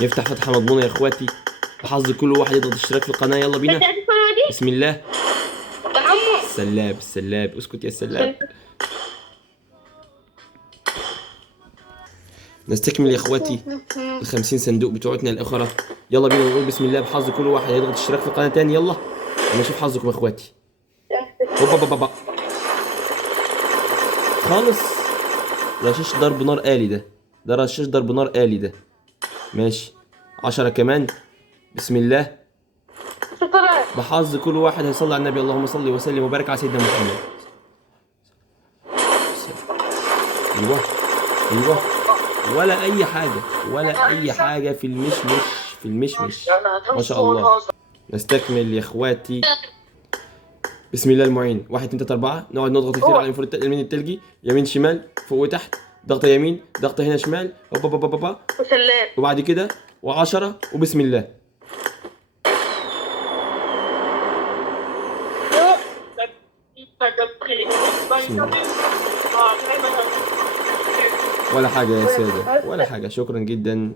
نفتح فتحة مضمونة يا اخواتي، بحظ كل واحد يضغط اشتراك في القناة. يلا بينا. بسم الله. السلاب السلاب، اسكت يا سلاب. نستكمل يا اخواتي ال50 صندوق بتوعتنا الاخرى. يلا بينا نقول بسم الله، بحظ كل واحد يضغط اشتراك في القناة تاني. يلا اما اشوف حظكم يا اخواتي. هوبا بابا بابا خالص. رشاش ضرب نار آلي ده رشاش ضرب نار آلي ده. ماشي 10 كمان. بسم الله. بحظ كل واحد هيصلي على النبي. اللهم صل وسلم وبارك على سيدنا محمد. ايوه ايوه. ولا اي حاجه، ولا اي حاجه في المشمش، في المشمش. ما شاء الله. نستكمل يا اخواتي. بسم الله المعين. 1 2 3 4. نقعد نضغط كتير على الانفور اليمين التلجي، يمين شمال فوق وتحت، ضغطه يمين ضغطه هنا شمال، هوبا بابا بابا، وبعد كده و10 وبسم الله. بسم الله. ولا حاجه يا ساده، ولا حاجه. شكرا جدا.